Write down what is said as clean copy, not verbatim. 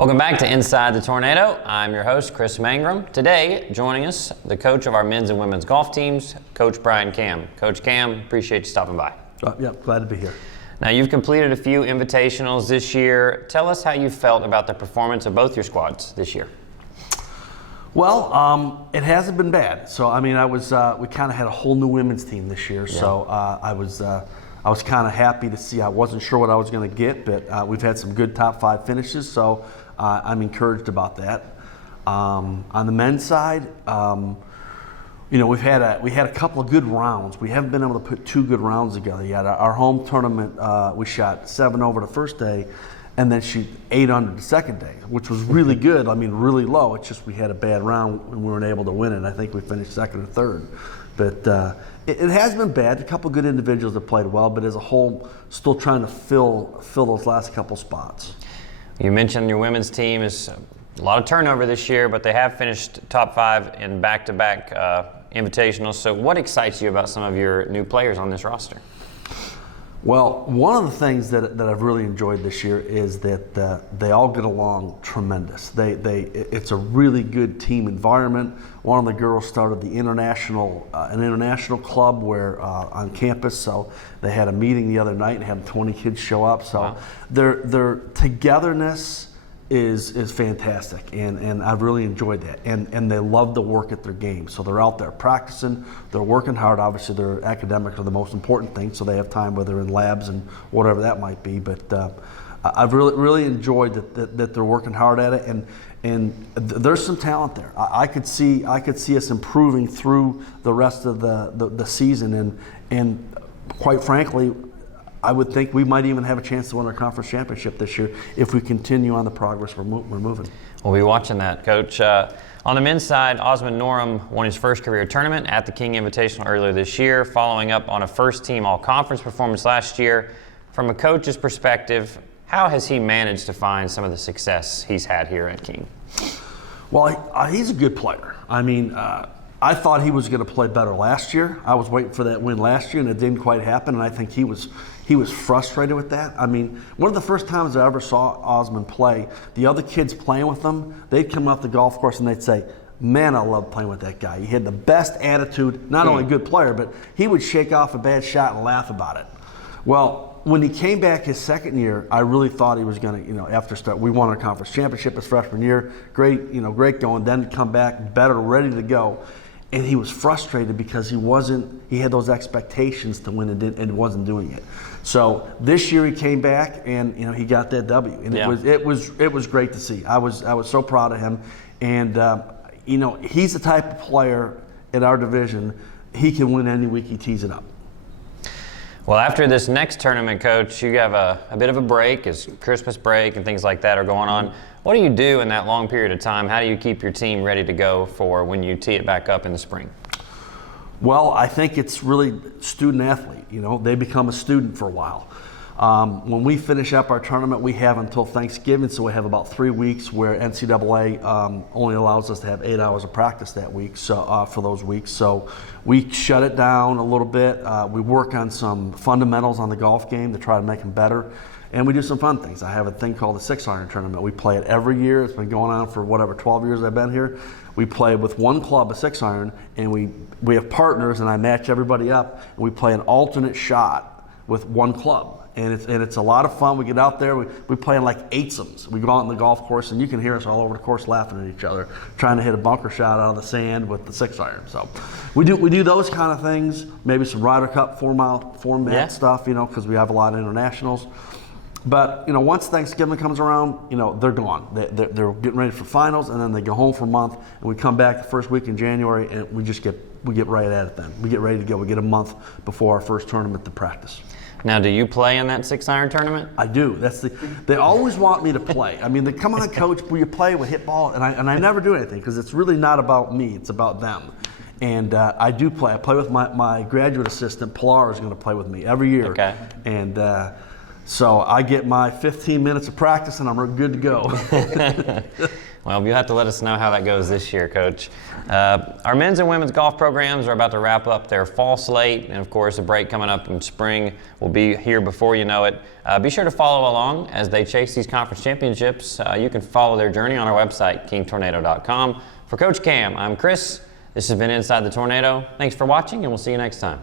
Welcome back to Inside the Tornado. I'm your host, Chris Mangrum. Today, joining us, the coach of our men's and women's golf teams, Coach Brian Kamm. Coach Kamm, appreciate you stopping by. Yeah, glad to be here. Now, you've completed a few invitationals this year. Tell us how you felt about the performance of both your squads this year. Well, it hasn't been bad. So, I mean, we kind of had a whole new women's team this year. Yeah. So I was kind of happy to see. I wasn't sure what I was going to get, but we've had some good top 5 finishes. So I'm encouraged about that. On the men's side, we had a couple of good rounds. We haven't been able to put 2 good rounds together yet. Our home tournament, we shot 7 over the first day, and then she 8 under the second day, which was really good. I mean, really low. It's just we had a bad round and we weren't able to win it. I think we finished second or third. But it has been bad. A couple of good individuals that played well, but as a whole, still trying to fill those last couple spots. You mentioned your women's team is a lot of turnover this year, but they have finished top 5 in back-to-back invitationals. So what excites you about some of your new players on this roster? Well, one of the things that I've really enjoyed this year is that they all get along tremendous. It's a really good team environment. One of the girls started the an international club where on campus, so they had a meeting the other night and had 20 kids show up. So wow. Their togetherness is fantastic, and I've really enjoyed that. And they love to work at their game. So they're out there practicing, they're working hard. Obviously, their academics are the most important thing, so they have time whether in labs and whatever that might be. But I've really enjoyed that they're working hard at it, and there's some talent there. I could see us improving through the rest of the season, and quite frankly, I would think we might even have a chance to win our conference championship this year if we continue on the progress we're moving. We'll be watching that, Coach. On the men's side, Osmond Norum won his first career tournament at the King Invitational earlier this year, following up on a first-team all-conference performance last year. From a coach's perspective, how has he managed to find some of the success he's had here at King? Well, he's a good player. I mean, I thought he was going to play better last year. I was waiting for that win last year, and it didn't quite happen, and I think he was frustrated with that. I mean, one of the first times I ever saw Osmond play, the other kids playing with him, they'd come off the golf course and they'd say, "Man, I love playing with that guy. He had the best attitude, not only a good player, but he would shake off a bad shot and laugh about it." Well, when he came back his second year, I really thought he was going to, after start, we won our conference championship his freshman year, great going, then to come back better, ready to go. And he was frustrated because he had those expectations to win and wasn't doing it. So this year he came back and he got that W, and it was great to see. I was so proud of him, and he's the type of player in our division, he can win any week he tees it up. Well, after this next tournament, Coach, you have a bit of a break as Christmas break and things like that are going on. What do you do in that long period of time? How do you keep your team ready to go for when you tee it back up in the spring? Well, I think it's really student-athlete. They become a student for a while. When we finish up our tournament, we have until Thanksgiving, so we have about 3 weeks where NCAA only allows us to have 8 hours of practice that week, so for those weeks. So we shut it down a little bit. We work on some fundamentals on the golf game to try to make them better. And we do some fun things. I have a thing called the 6-iron tournament. We play it every year. It's been going on for 12 years I've been here. We play with one club, a 6-iron, and we have partners, and I match everybody up, and we play an alternate shot with one club. And it's a lot of fun. We get out there, we play in like 8-somes. We go out on the golf course, and you can hear us all over the course laughing at each other, trying to hit a bunker shot out of the sand with the 6-iron. So we do those kind of things, maybe some Ryder Cup format stuff, because we have a lot of internationals. But once Thanksgiving comes around, they're gone. They're getting ready for finals, and then they go home for a month, and we come back the first week in January, and we get right at it then. We get ready to go. We get a month before our first tournament to practice. Now, do you play in that 6-iron tournament? I do. They always want me to play. I mean, they come on, coach, will you play with hit ball? And I never do anything because it's really not about me. It's about them. And I do play. I play with my graduate assistant. Pilar is going to play with me every year. Okay. And so I get my 15 minutes of practice, and I'm good to go. Well, you'll have to let us know how that goes this year, Coach. Our men's and women's golf programs are about to wrap up their fall slate, and of course, a break coming up in spring will be here before you know it. Be sure to follow along as they chase these conference championships. You can follow their journey on our website, kingtornado.com. For Coach Kamm, I'm Chris. This has been Inside the Tornado. Thanks for watching, and we'll see you next time.